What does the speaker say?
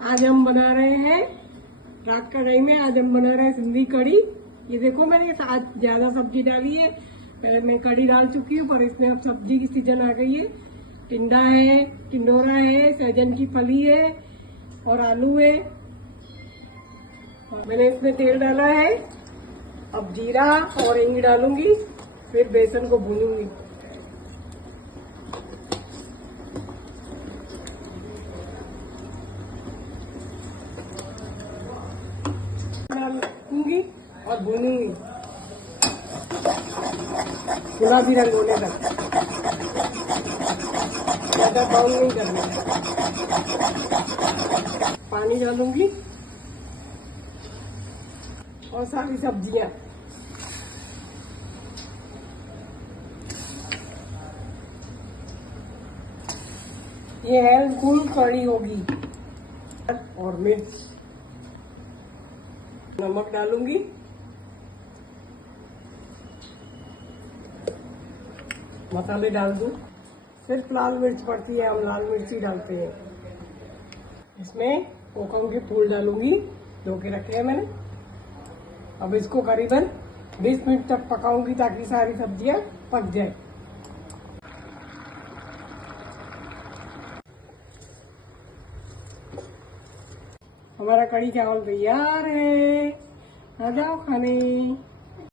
आज हम बना रहे हैं रात का टाइम है। आज हम बना रहे हैं सिंधी कढ़ी। ये देखो मैंने आज ज्यादा सब्जी डाली है। पहले मैं कढ़ी डाल चुकी हूँ पर इसमें अब सब्जी की सीजन आ गई है। टिंडा है, टिंडोरा है, सहजन की फली है और आलू है। और मैंने इसमें तेल डाला है। अब जीरा और हींग डालूंगी, फिर बेसन को भूनूंगी। डालूंगी और भूनूंगी गुलाबी रंग होने तक। ज्यादा ब्राउन नहीं करना। पानी डालूंगी और सारी सब्जियां। ये है फुल कढ़ी होगी। और मिर्च, नमक डालूंगी, मसाले डाल दूं। सिर्फ लाल मिर्च पड़ती है, हम लाल मिर्च ही डालते हैं। इसमें कोकम के फूल डालूंगी, धो के रखे हैं मैंने। अब इसको करीबन 20 मिनट तक पकाऊंगी ताकि सारी सब्जियां पक जाए। हमारा कढ़ी चावल तैयार है, आ जाओ खाने।